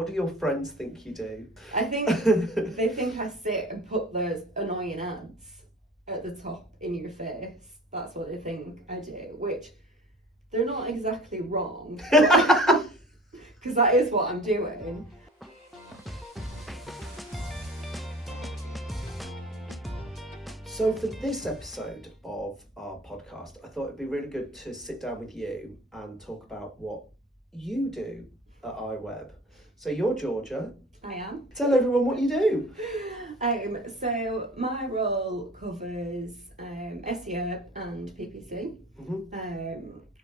What do your friends think you do? I think they think I sit and put those annoying ads at the top in your face. That's what they think I do, which they're not exactly wrong, because that is what I'm doing. So for this episode of our podcast, I thought it'd be really good to sit down with you and talk about what you do at Eyeweb. So you're Georgia. I am. Tell everyone what you do. So my role covers SEO and PPC.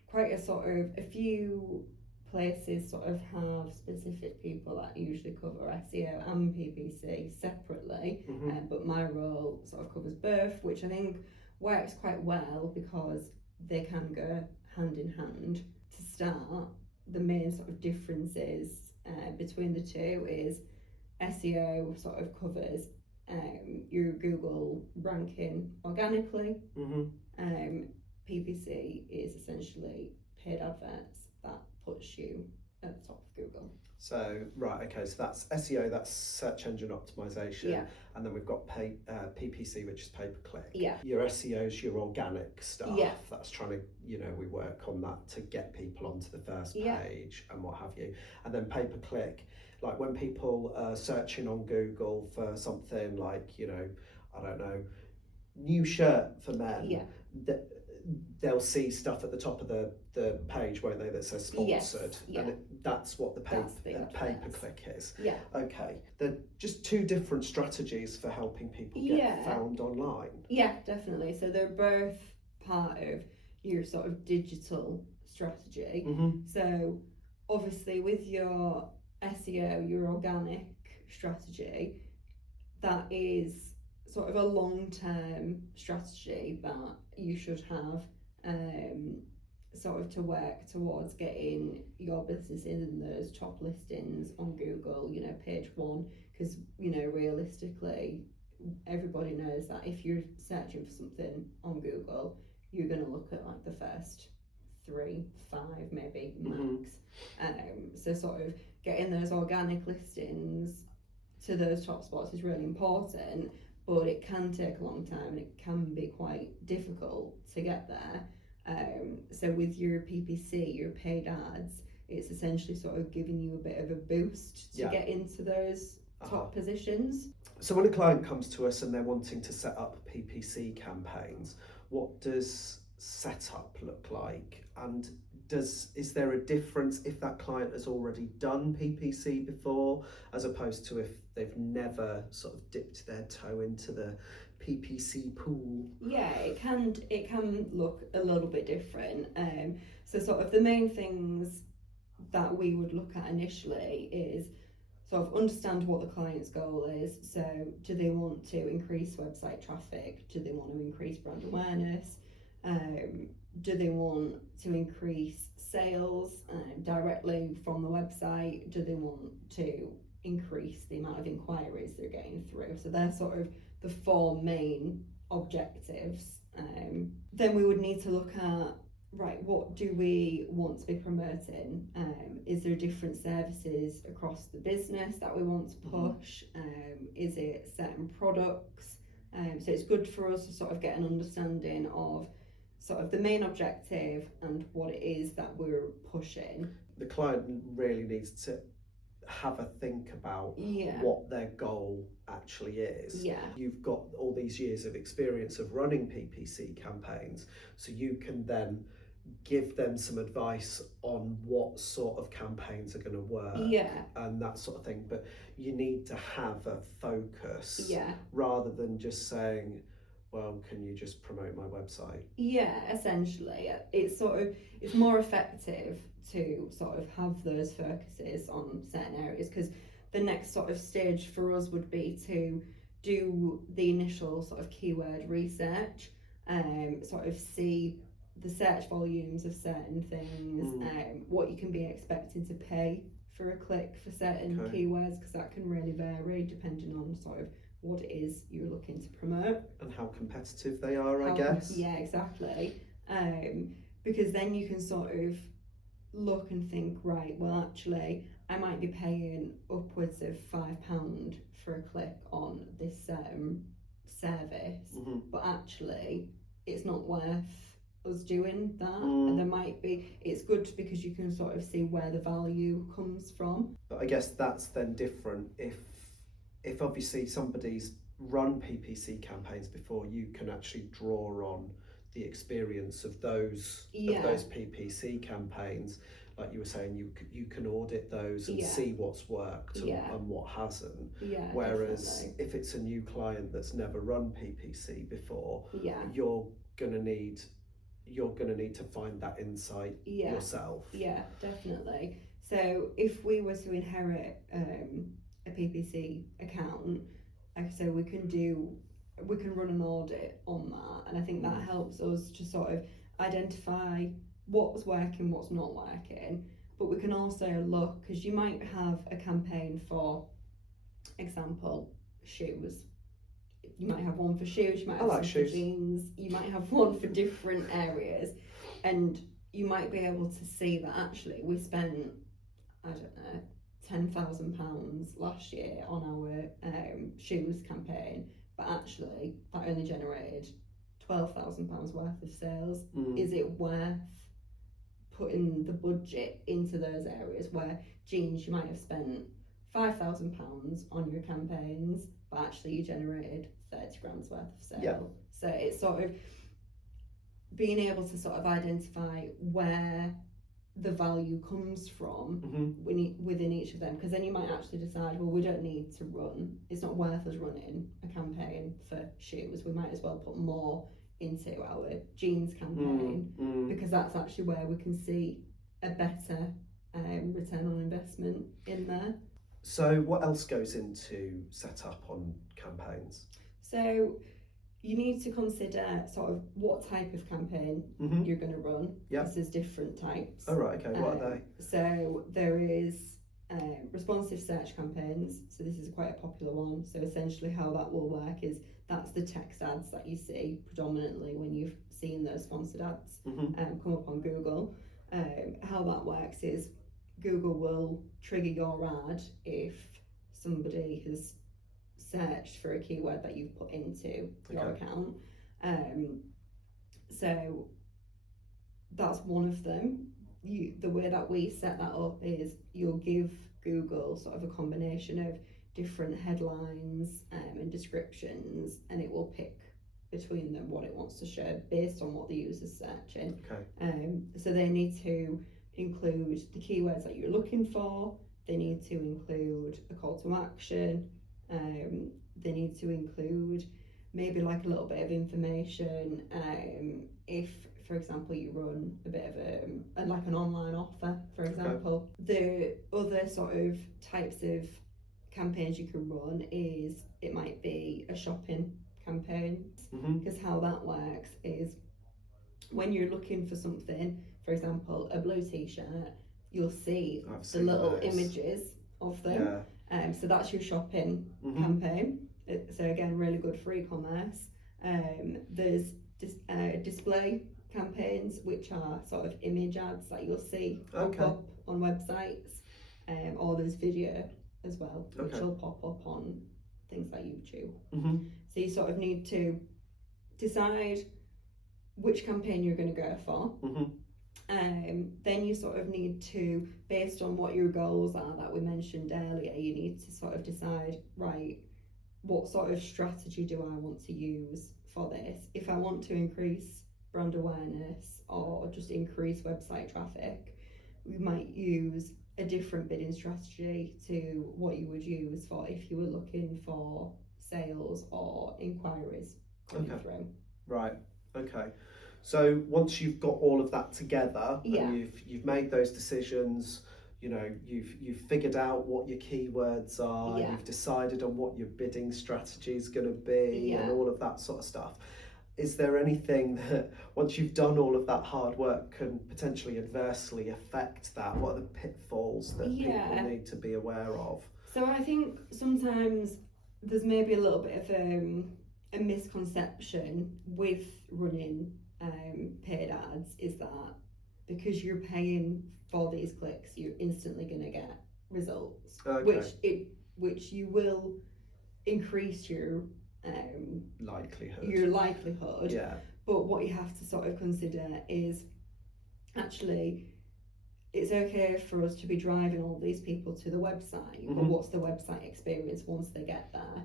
Quite a few places sort of have specific people that usually cover SEO and PPC separately, but my role sort of covers both, which I think works quite well because they can go hand in hand. To start, the main sort of differences between the two is SEO sort of covers your Google ranking organically. PPC is essentially paid adverts that puts you at the top of Google. So, right, okay, so that's SEO, that's search engine optimization. Yeah. And then we've got PPC, which is pay-per-click. Yeah. Your SEO is your organic stuff. Yeah. That's trying to, we work on that to get people onto the first page and what have you. And then pay-per-click, like when people are searching on Google for something like, I don't know, new shirt for men. They'll see stuff at the top of the page, won't they, that says sponsored. And that's what the pay-per-click is. Okay, they're just two different strategies for helping people get found online. Definitely. So they're both part of your sort of digital strategy. So obviously with your SEO, your organic strategy, that is sort of a long-term strategy that you should have sort of to work towards getting your business in those top listings on Google, page one, because realistically everybody knows that if you're searching for something on Google, you're going to look at like the first 3, 5 maybe max. So sort of getting those organic listings to those top spots is really important, but it can take a long time and it can be quite difficult to get there. So with your PPC, your paid ads, it's essentially sort of giving you a bit of a boost to get into those top positions. So when a client comes to us and they're wanting to set up PPC campaigns, what does setup look like? And is there a difference if that client has already done PPC before, as opposed to if they've never sort of dipped their toe into the PPC pool? Yeah, it can look a little bit different. So sort of the main things that we would look at initially is sort of understand what the client's goal is. So do they want to increase website traffic? Do they want to increase brand awareness? Do they want to increase sales directly from the website? Do they want to increase the amount of inquiries they're getting through? So they're sort of the 4 main objectives. Then we would need to look at, right, what do we want to be promoting? Is there different services across the business that we want to push? Is it certain products? So it's good for us to sort of get an understanding of sort of the main objective and what it is that we're pushing. The client really needs to have a think about what their goal actually is. You've got all these years of experience of running PPC campaigns, so you can then give them some advice on what sort of campaigns are going to work and that sort of thing. But you need to have a focus rather than just saying, well, can you just promote my website? Essentially, it's more effective to sort of have those focuses on certain areas, because the next sort of stage for us would be to do the initial sort of keyword research, sort of see the search volumes of certain things, what you can be expecting to pay for a click for certain keywords, because that can really vary depending on sort of what it is you're looking to promote and how competitive they are, I guess. Exactly. Because then you can sort of look and think, right, well actually I might be paying upwards of £5 for a click on this service, but actually it's not worth us doing that. And there might be, it's good because you can sort of see where the value comes from. But I guess that's then different if obviously somebody's run PPC campaigns before, you can actually draw on the experience of those PPC campaigns. Like you were saying, you can audit those and see what's worked and what hasn't. Whereas if it's a new client that's never run PPC before, you're gonna need to find that insight yourself. Yeah, definitely. So if we were to inherit a PPC account, like I say, we can run an audit on that, and I think that helps us to sort of identify what's working, what's not working. But we can also look, because you might have a campaign for example shoes. You might have one for shoes, you might have one for jeans, you might have one for different areas, and you might be able to see that actually we spent, I don't know, £10,000 last year on our shoes campaign, but actually that only generated £12,000 worth of sales. Is it worth putting the budget into those areas where jeans you might have spent £5,000 on your campaigns, but actually you generated 30 grand's worth of sale? So it's sort of being able to sort of identify where the value comes from within each of them, because then you might actually decide, well, we don't need to run, it's not worth us running a campaign for shoes, we might as well put more into our jeans campaign, because that's actually where we can see a better return on investment in there. So what else goes into setup on campaigns? So you need to consider sort of what type of campaign you're going to run. Because there's different types. Oh right, okay. What are they? So there is responsive search campaigns. So this is quite a popular one. So essentially how that will work is that's the text ads that you see predominantly when you've seen those sponsored ads come up on Google. How that works is Google will trigger your ad if somebody has searched for a keyword that you've put into your account. So that's one of them. The way that we set that up is you'll give Google sort of a combination of different headlines and descriptions, and it will pick between them what it wants to show based on what the user's searching. So they need to include the keywords that you're looking for, they need to include a call to action, they need to include maybe like a little bit of information. If, for example, you run a bit of like an online offer, for example. The other sort of types of campaigns you can run is, it might be a shopping campaign, because how that works is when you're looking for something, for example, a blue t-shirt, you'll see the little images of them. So that's your shopping campaign. So again, really good for e-commerce. There's display campaigns, which are sort of image ads that you'll see pop up on websites, or there's video as well, which will pop up on things like YouTube. So you sort of need to decide which campaign you're going to go for. Then you sort of need to, based on what your goals are that we mentioned earlier, you need to sort of decide, right, what sort of strategy do I want to use for this? If I want to increase brand awareness or just increase website traffic, we might use a different bidding strategy to what you would use for if you were looking for sales or inquiries coming through. Right, okay. So once you've got all of that together, and you've made those decisions, you know, you've figured out what your keywords are, you've decided on what your bidding strategy is going to be, and all of that sort of stuff. Is there anything that, once you've done all of that hard work, can potentially adversely affect that? What are the pitfalls that people need to be aware of? So I think sometimes there's maybe a little bit of a misconception with running paid ads, is that because you're paying for these clicks, you're instantly going to get results, okay. which you will increase your likelihood. Yeah. But what you have to sort of consider is actually it's okay for us to be driving all these people to the website, but what's the website experience once they get there?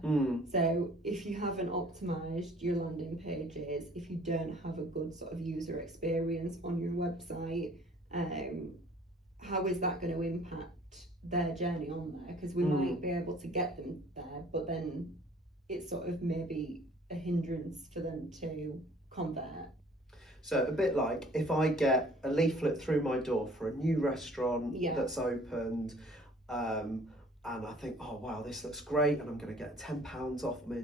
So if you haven't optimized your landing pages, if you don't have a good sort of user experience on your website, how is that going to impact their journey on there? Because we might be able to get them there, but then it's sort of maybe a hindrance for them to convert. So a bit like if I get a leaflet through my door for a new restaurant that's opened, and I think, oh wow, this looks great, and I'm going to get £10 off my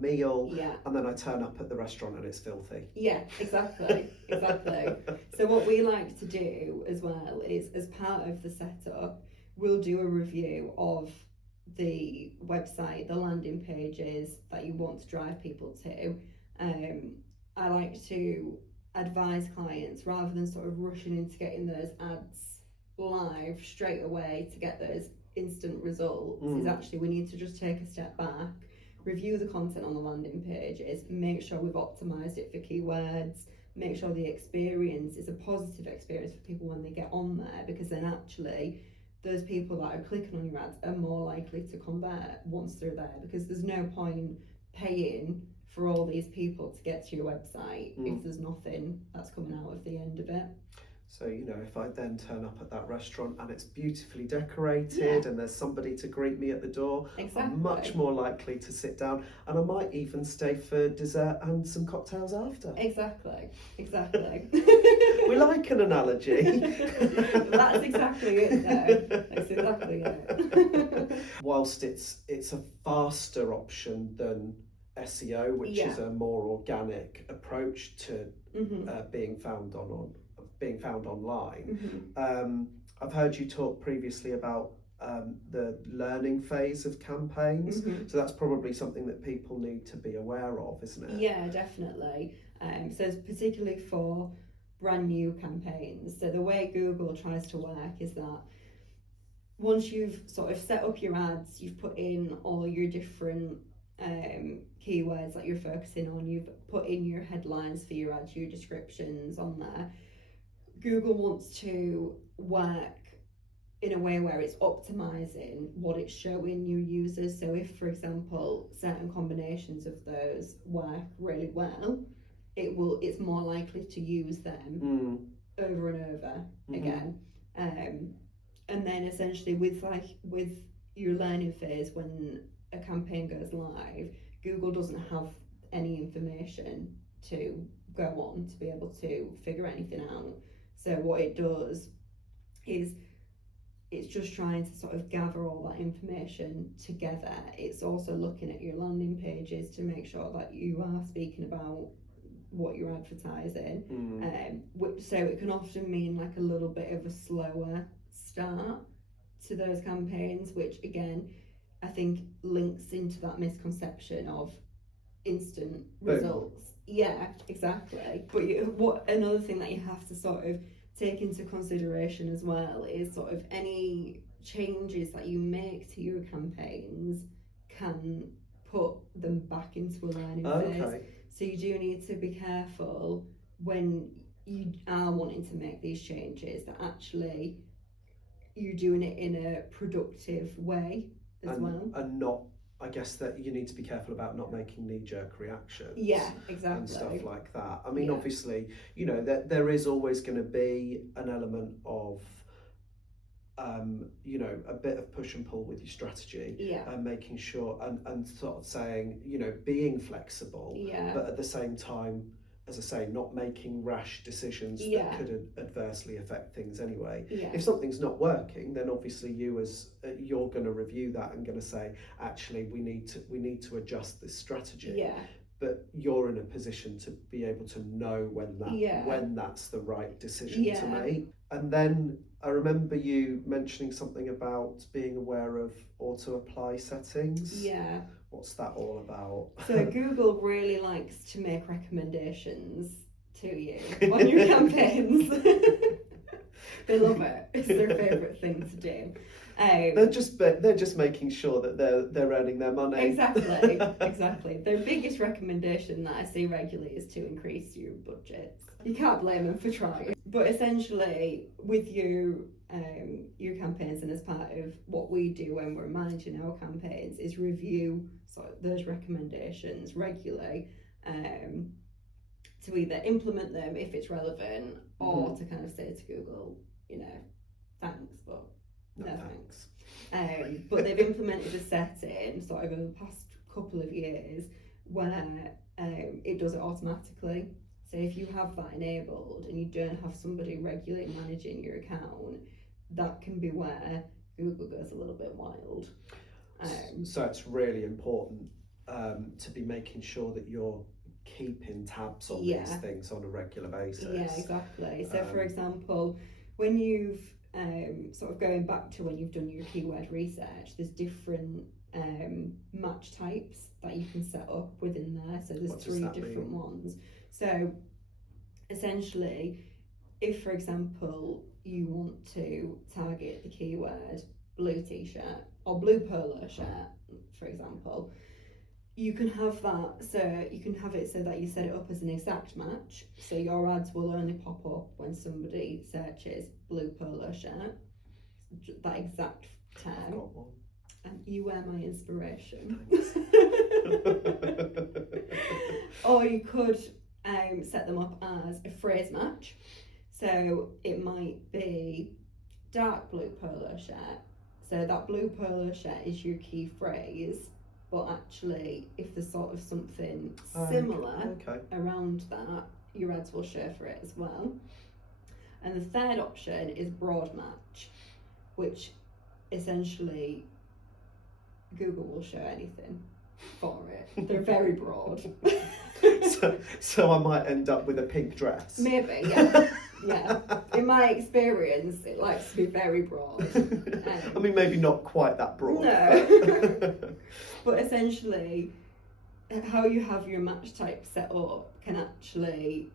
meal, and then I turn up at the restaurant and it's filthy. Yeah, exactly. So what we like to do as well is, as part of the setup, we'll do a review of the website, the landing pages that you want to drive people to. I like to advise clients, rather than sort of rushing into getting those ads live straight away to get those instant results, is actually we need to just take a step back, review the content on the landing pages, make sure we've optimized it for keywords, make sure the experience is a positive experience for people when they get on there, because then actually those people that are clicking on your ads are more likely to convert once they're there, because there's no point paying for all these people to get to your website if there's nothing that's coming out of the end of it. So, you know, if I then turn up at that restaurant and it's beautifully decorated and there's somebody to greet me at the door, I'm much more likely to sit down, and I might even stay for dessert and some cocktails after. Exactly. We like an analogy. That's exactly it though. That's exactly it. Whilst it's a faster option than SEO, which is a more organic approach to being found online. I've heard you talk previously about the learning phase of campaigns, so that's probably something that people need to be aware of, isn't it? Yeah, definitely. So particularly for brand new campaigns, so the way Google tries to work is that once you've sort of set up your ads, you've put in all your different keywords that you're focusing on, you've put in your headlines for your ads, your descriptions on there, Google wants to work in a way where it's optimizing what it's showing your users. So if, for example, certain combinations of those work really well, it's more likely to use them over and over again. And then essentially with your learning phase, when a campaign goes live, Google doesn't have any information to go on to be able to figure anything out. So what it does is it's just trying to sort of gather all that information together. It's also looking at your landing pages to make sure that you are speaking about what you're advertising. So it can often mean like a little bit of a slower start to those campaigns, which again, I think links into that misconception of instant results. Yeah, exactly. But another thing that you have to sort of take into consideration as well is sort of any changes that you make to your campaigns can put them back into a learning phase. So you do need to be careful when you are wanting to make these changes that actually you're doing it in a productive way as well. And not, I guess that you need to be careful about not making knee-jerk reactions. Yeah, exactly. And stuff like that. I mean, obviously, you know, there is always going to be an element of, you know, a bit of push and pull with your strategy. And making sure, and sort of saying, you know, being flexible. But at the same time, as I say, not making rash decisions that could adversely affect things anyway. If something's not working, then obviously you're going to review that and going to say, actually, we need to adjust this strategy. But you're in a position to be able to know when that's the right decision to make. And then I remember you mentioning something about being aware of auto apply settings. What's that all about? So Google really likes to make recommendations to you on your campaigns. They love it. It's their favourite thing to do. They're just making sure that they're earning their money. Exactly. Their biggest recommendation that I see regularly is to increase your budgets. You can't blame them for trying. But essentially, with your campaigns, and as part of what we do when we're managing our campaigns, is review those recommendations regularly, to either implement them if it's relevant, or to kind of say to Google, thanks, but no thanks. But they've implemented a setting sort of over the past couple of years where it does it automatically. So if you have that enabled and you don't have somebody regularly managing your account, that can be where Google goes a little bit wild. So it's really important to be making sure that you're keeping tabs on these things on a regular basis. Yeah, exactly. So for example, when you've sort of going back to when you've done your keyword research, there's different match types that you can set up within there. So there's 3 different ones. So essentially, if for example you want to target the keyword blue t-shirt or blue polo shirt, for example, you can have that. So you can have it so that you set it up as an exact match. So your ads will only pop up when somebody searches blue polo shirt, that exact term. I've got one. And you were my inspiration. Or you could set them up as a phrase match. So it might be dark blue polo shirt. So that blue polo shirt is your key phrase, but actually if there's sort of something similar around that, your ads will show for it as well. And the third option is broad match, which essentially Google will show anything for it. They're very broad. So I might end up with a pink dress. Maybe, yeah. Yeah. In my experience, it likes to be very broad. I mean, maybe not quite that broad. No. But essentially, how you have your match type set up can actually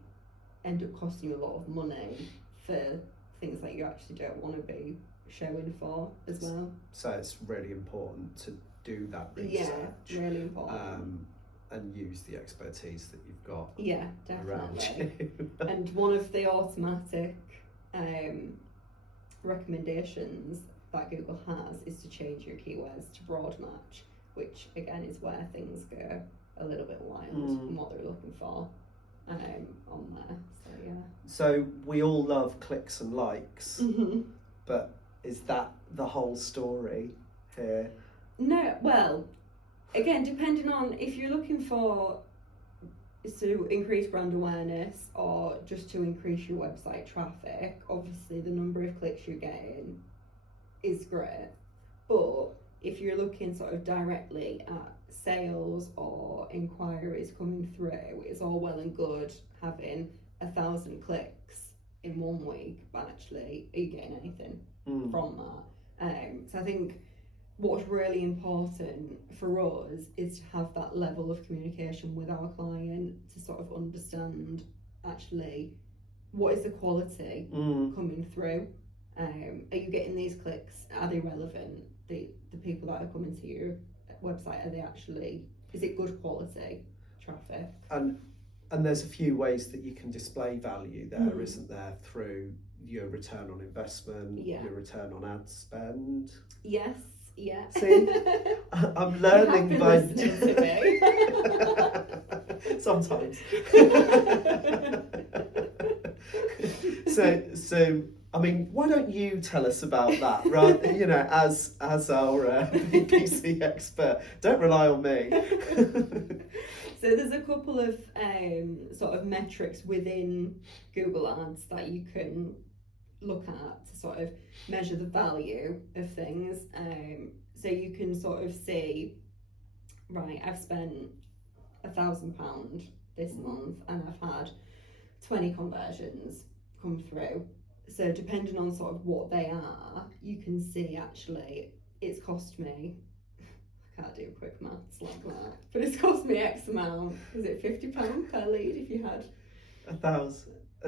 end up costing you a lot of money for things that you actually don't want to be showing for as well. So it's really important to do that research. Yeah, really important. And use the expertise that you've got. Yeah, definitely. And one of the automatic recommendations that Google has is to change your keywords to broad match, which again is where things go a little bit wild and what they're looking for on there. So yeah. So we all love clicks and likes, but is that the whole story here? No, well, again, depending on if you're looking for to increase brand awareness or just to increase your website traffic, obviously the number of clicks you're getting is great. But if you're looking sort of directly at sales or inquiries coming through, it's all well and good having 1,000 clicks in 1 week, but actually, are you getting anything from that? So I think what's really important for us is to have that level of communication with our client to sort of understand actually what is the quality coming through. Are you getting these clicks? Are they relevant? The people that are coming to your website, are they actually, is it good quality traffic? And there's a few ways that you can display value there, isn't there? Through your return on investment, your return on ad spend. Yes. Yeah. See, I'm learning by to me. Sometimes. So I mean, why don't you tell us about that, rather, as our PPC expert? Don't rely on me. So there's a couple of sort of metrics within Google Ads that you can look at to sort of measure the value of things. So you can sort of see, right, I've spent £1,000 this month and I've had 20 conversions come through. So depending on sort of what they are, you can see actually it's cost me, I can't do quick maths like that, but it's cost me X amount. Is it £50 per lead if you had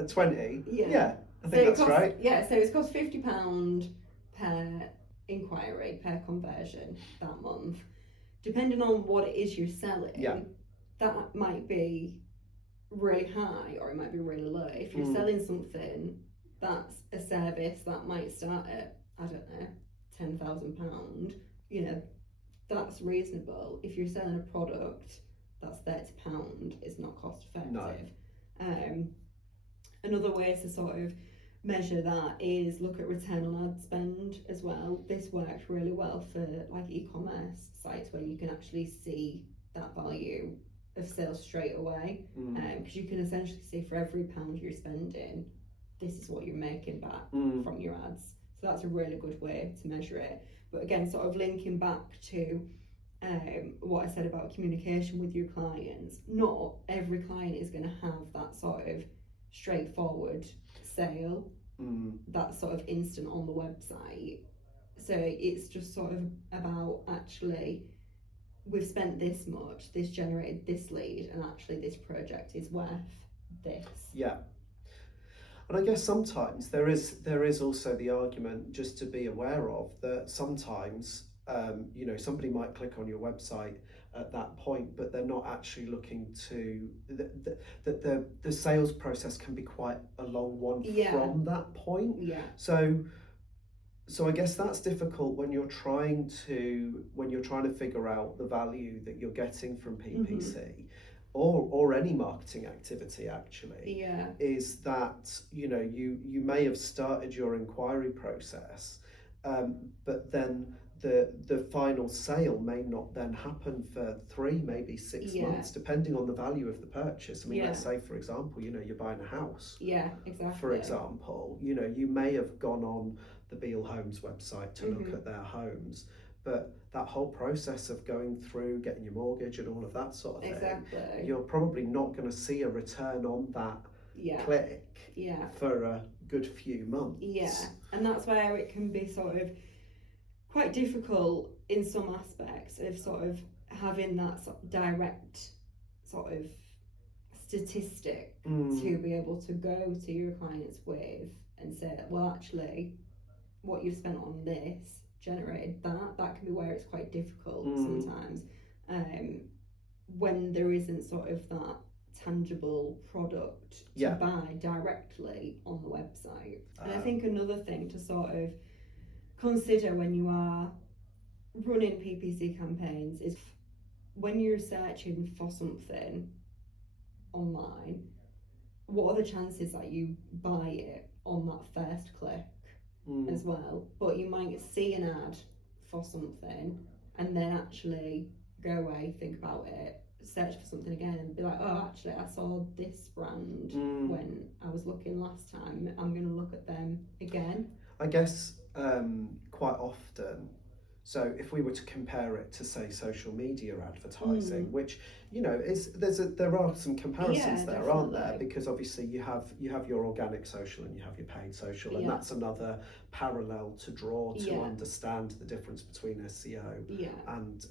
20? Yeah. I think that's right. Yeah, so it's cost £50 per inquiry per conversion that month, depending on what it is you're selling, that might be really high or it might be really low. If you're selling something that's a service that might start at, I don't know, £10,000, you know, that's reasonable. If you're selling a product that's £30, it's not cost effective. No. Another way to sort of measure that is look at return on ad spend as well. This works really well for like e-commerce sites where you can actually see that value of sales straight away, because you can essentially see for every £1 you're spending, this is what you're making back from your ads. So that's a really good way to measure it. But again, sort of linking back to what I said about communication with your clients, not every client is going to have that sort of straightforward sale, that sort of instant on the website. So it's just sort of about actually, we've spent this much, this generated this lead, and actually this project is worth this. Yeah. And I guess sometimes there is also the argument just to be aware of that sometimes you know, somebody might click on your website at that point, but they're not actually looking to the sales process can be quite a long one from that point. So I guess that's difficult when you're trying to figure out the value that you're getting from PPC. Or any marketing activity actually, is that, you know, you may have started your inquiry process, but then the final sale may not then happen for 3, maybe 6 months, depending on the value of the purchase. I mean, let's say, for example, you know, you're buying a house. For example, you know, you may have gone on the Beale Homes website to look at their homes, but that whole process of going through, getting your mortgage and all of that sort of thing, you're probably not going to see a return on that click for a good few months. And that's where it can be sort of quite difficult in some aspects of sort of having that sort of direct sort of statistic to be able to go to your clients with and say, well, actually, what you've spent on this generated that can be where it's quite difficult sometimes, when there isn't sort of that tangible product to buy directly on the website. And I think another thing to sort of consider when you are running PPC campaigns is when you're searching for something online, what are the chances that you buy it on that first click as well? But you might see an ad for something and then actually go away, think about it, search for something again and be like, oh, actually I saw this brand when I was looking last time, I'm going to look at them again. I guess quite often, so if we were to compare it to, say, social media advertising, which, you know, there are some comparisons there, aren't there? Because obviously you have your organic social and you have your paid social, and that's another parallel to draw to understand the difference between SEO and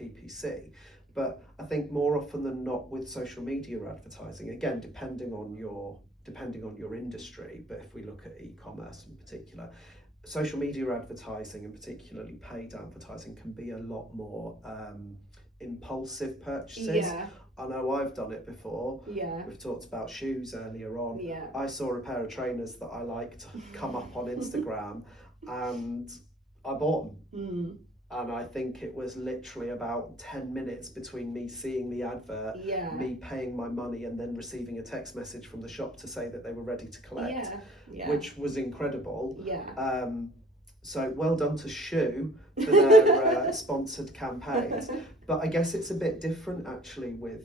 PPC. But I think more often than not with social media advertising, again, depending on your industry, but if we look at e-commerce in particular, social media advertising and particularly paid advertising can be a lot more impulsive purchases. I know I've done it before. We've talked about shoes earlier on. I saw a pair of trainers that I liked come up on Instagram and I bought them. And I think it was literally about 10 minutes between me seeing the advert, me paying my money, and then receiving a text message from the shop to say that they were ready to collect, which was incredible. So well done to Shoe for their sponsored campaigns. But I guess it's a bit different actually with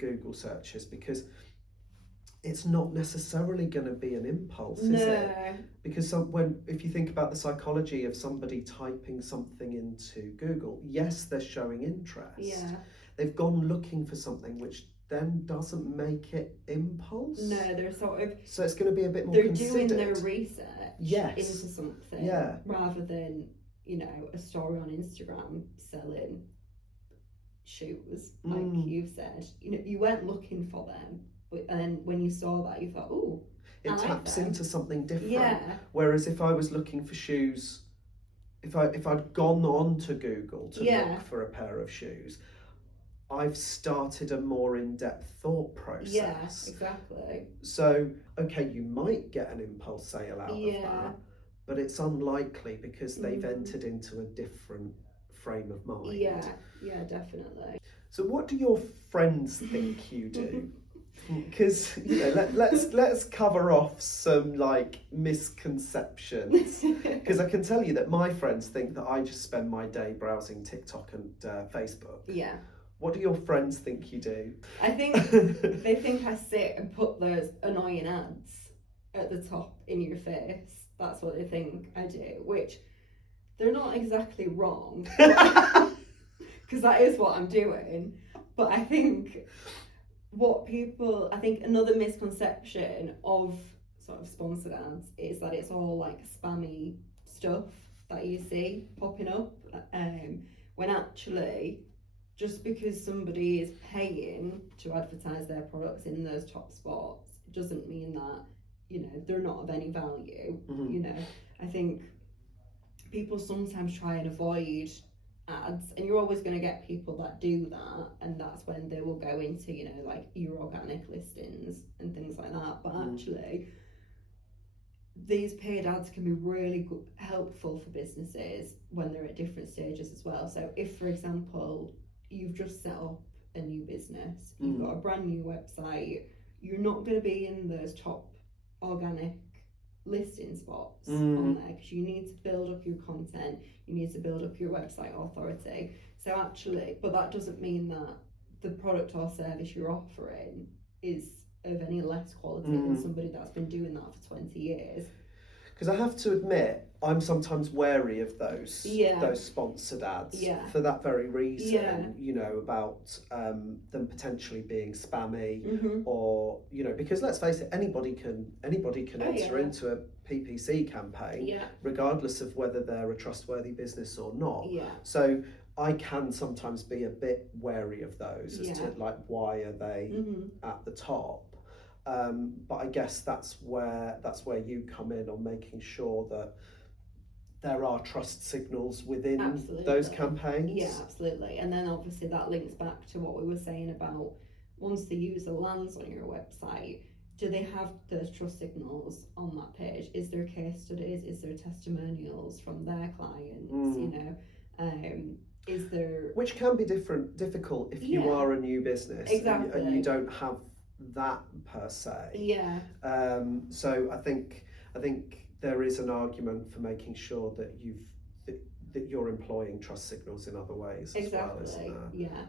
Google searches, because it's not necessarily going to be an impulse, is it? Because if you think about the psychology of somebody typing something into Google, yes, they're showing interest. They've gone looking for something, which then doesn't make it impulse. They're sort of... So it's going to be a bit more considered. They're doing their research into something, rather than, you know, a story on Instagram selling shoes, like you've said. You know, you weren't looking for them. And then when you saw that, you thought, "Ooh, it taps into something different." Whereas if I was looking for shoes if I'd gone on to Google to look for a pair of shoes, I've started a more in-depth thought process. Yeah, exactly. So, okay, you might get an impulse sale out of that, but it's unlikely because they've entered into a different frame of mind. Yeah, definitely. So what do your friends think you do? Because, you know, let's cover off some like misconceptions. Because I can tell you that my friends think that I just spend my day browsing TikTok and Facebook. Yeah. What do your friends think you do? I think they think I sit and put those annoying ads at the top in your face. That's what they think I do, which they're not exactly wrong. Because that is what I'm doing. But I think another misconception of sort of sponsored ads is that it's all like spammy stuff that you see popping up, when actually just because somebody is paying to advertise their products in those top spots doesn't mean that, you know, they're not of any value. You know, I think people sometimes try and avoid ads, and you're always going to get people that do that, and that's when they will go into, you know, like your organic listings and things like that. But actually these paid ads can be really helpful for businesses when they're at different stages as well. So if, for example, you've just set up a new business, you've got a brand new website, you're not going to be in those top organic listing spots on there, because you need to build up your content, you need to build up your website authority. So actually, but that doesn't mean that the product or service you're offering is of any less quality than somebody that's been doing that for 20 years. Because I have to admit, I'm sometimes wary of those sponsored ads for that very reason, you know, about them potentially being spammy, or, you know, because let's face it, anybody can enter into a PPC campaign, regardless of whether they're a trustworthy business or not. So I can sometimes be a bit wary of those as to like, why are they at the top? But I guess that's where you come in on making sure that there are trust signals within those campaigns. Yeah, absolutely. And then obviously that links back to what we were saying about once the user lands on your website, do they have those trust signals on that page? Is there case studies? Is there testimonials from their clients? You know, is there... Which can be difficult if you are a new business and you don't have that per se. So I think there is an argument for making sure that that you're employing trust signals in other ways as well, isn't there?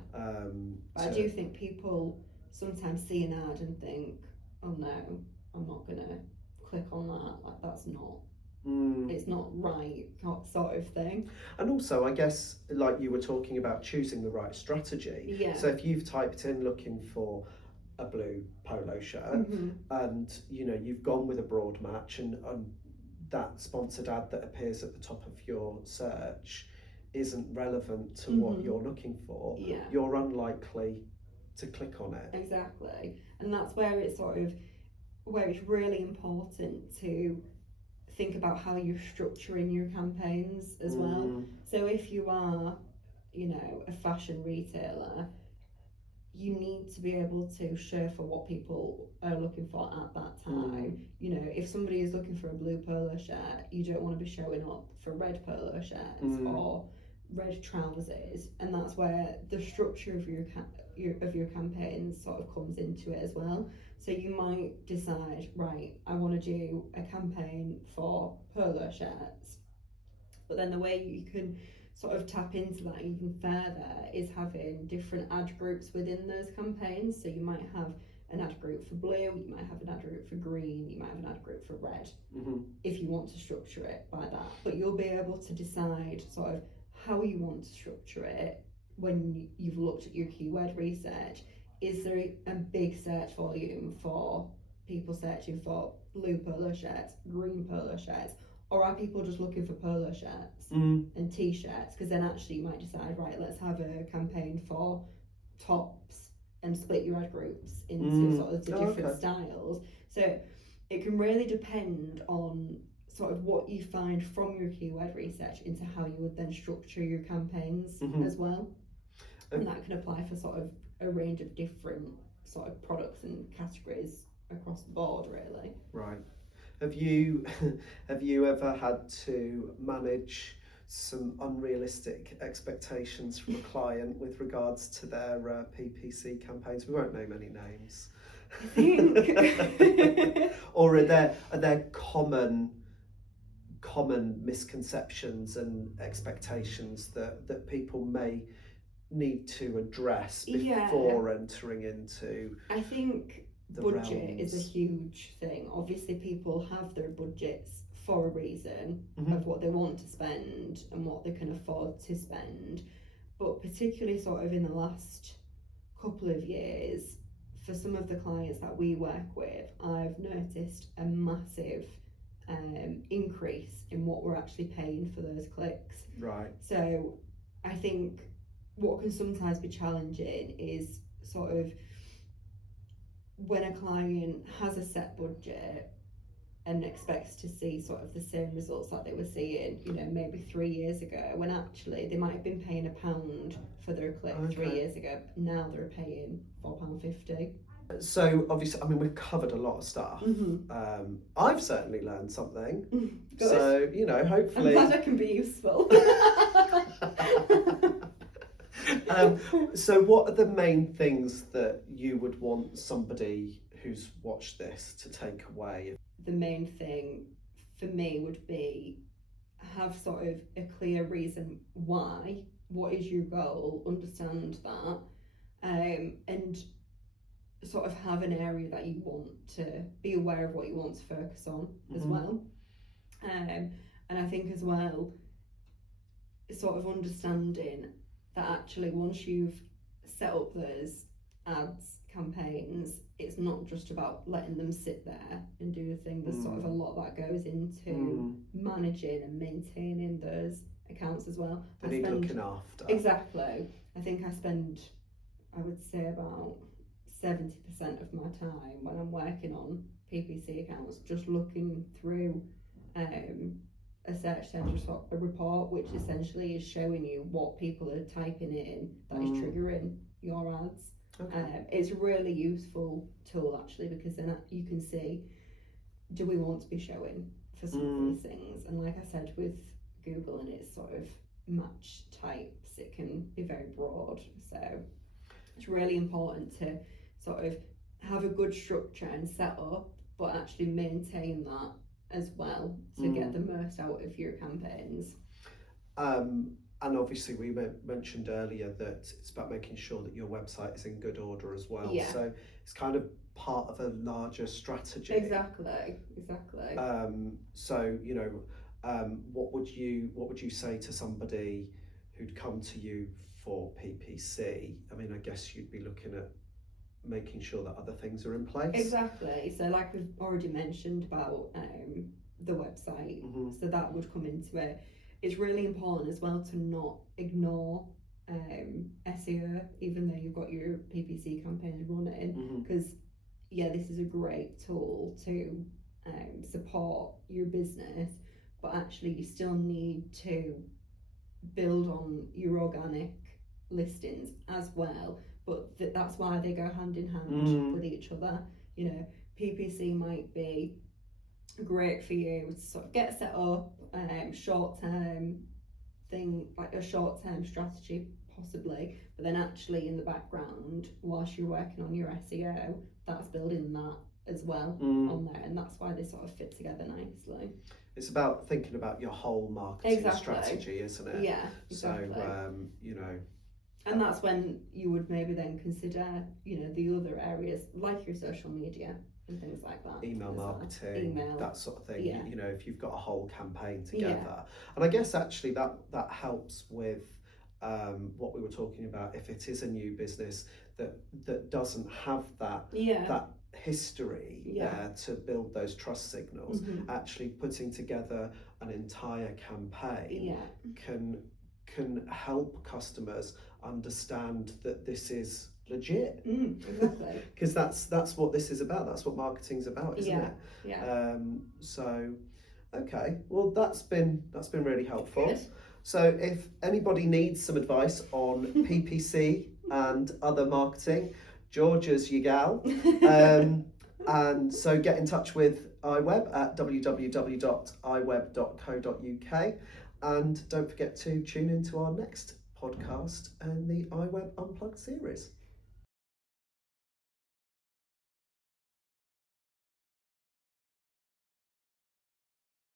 But I do think people sometimes see an ad and think, oh no, I'm not gonna click on that, like that's not it's not right, sort of thing. And also, I guess, like you were talking about, choosing the right strategy. So if you've typed in looking for a blue polo shirt, and you know you've gone with a broad match, and that sponsored ad that appears at the top of your search isn't relevant to what you're looking for, you're unlikely to click on it. Exactly. And that's where it's really important to think about how you're structuring your campaigns as well. So if you are, you know, a fashion retailer, you need to be able to show for what people are looking for at that time. You know, if somebody is looking for a blue polo shirt, you don't want to be showing up for red polo shirts or red trousers, and that's where the structure of your campaigns sort of comes into it as well. So you might decide, right, I want to do a campaign for polo shirts, but then the way you can sort of tap into that even further is having different ad groups within those campaigns. So you might have an ad group for blue, you might have an ad group for green, you might have an ad group for red, if you want to structure it by that. But you'll be able to decide sort of how you want to structure it when you've looked at your keyword research. Is there a big search volume for people searching for blue polo shirts, green polo shirts, or are people just looking for polo shirts and t-shirts? Because then actually you might decide, right, let's have a campaign for tops and split your ad groups into sort of the different styles. So it can really depend on sort of what you find from your keyword research into how you would then structure your campaigns as well. And that can apply for sort of a range of different sort of products and categories across the board, really. Right. Have you ever had to manage some unrealistic expectations from a client with regards to their PPC campaigns? We won't name any names. I think. Or are there common misconceptions and expectations that people may need to address before entering into? I think budget is a huge thing. Obviously, people have their budgets for a reason of what they want to spend and what they can afford to spend. But particularly sort of in the last couple of years, for some of the clients that we work with, I've noticed a massive increase in what we're actually paying for those clicks. Right. So I think what can sometimes be challenging is sort of when a client has a set budget and expects to see sort of the same results that they were seeing, maybe 3 years ago, when actually they might have been paying £1 for their click 3 years ago, but now they're paying £4.50. So obviously, I mean, we've covered a lot of stuff. I've certainly learned something. Good. So, hopefully... I'm glad I can be useful. So what are the main things that you would want somebody who's watched this to take away? The main thing for me would be have sort of a clear reason why. What is your goal? Understand that. And sort of have an area that you want to be aware of, what you want to focus on as well. And I think as well, sort of understanding that actually once you've set up those ads campaigns, it's not just about letting them sit there and do the thing. There's sort of a lot that goes into managing and maintaining those accounts as well. They need looking after. Exactly. I think I would say about 70% of my time when I'm working on PPC accounts just looking through a search engine a report, which essentially is showing you what people are typing in that is triggering your ads. It's a really useful tool actually, because then you can see, do we want to be showing for some of these things? And like I said, with Google and its sort of match types, it can be very broad. So it's really important to sort of have a good structure and set up, but actually maintain that as well to get the most out of your campaigns. And obviously we mentioned earlier that it's about making sure that your website is in good order as well. Yeah. So it's kind of part of a larger strategy. Exactly. So what would you say to somebody who'd come to you for PPC? I mean, I guess you'd be looking at making sure that other things are in place. Exactly. So like we've already mentioned about the website, so that would come into it. It's really important as well to not ignore SEO, even though you've got your PPC campaigns running, because this is a great tool to support your business, but actually you still need to build on your organic listings as well. But that's why they go hand in hand with each other. PPC might be great for you to sort of get set up, short-term thing, like a short-term strategy possibly, but then actually in the background, whilst you're working on your SEO, that's building that as well on there, and that's why they sort of fit together nicely. It's about thinking about your whole marketing strategy, isn't it? Yeah, exactly. So, and that's when you would maybe then consider, the other areas like your social media and things like that. Email marketing, that sort of thing. Yeah. If you've got a whole campaign together. And I guess actually that helps with what we were talking about. If it is a new business that doesn't have that history there to build those trust signals, actually putting together an entire campaign can help customers understand that this is legit. Exactly. Because that's what this is about. That's what marketing's about, isn't it? Yeah. Okay, well that's been really helpful. Good. So if anybody needs some advice on PPC and other marketing, Georgia's your gal. And so get in touch with Eyeweb at www.eyeweb.co.uk, and don't forget to tune into our next podcast and the Eyeweb Unplugged series.